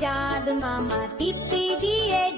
চাঁদ মামা টিপি দিয়ে যায়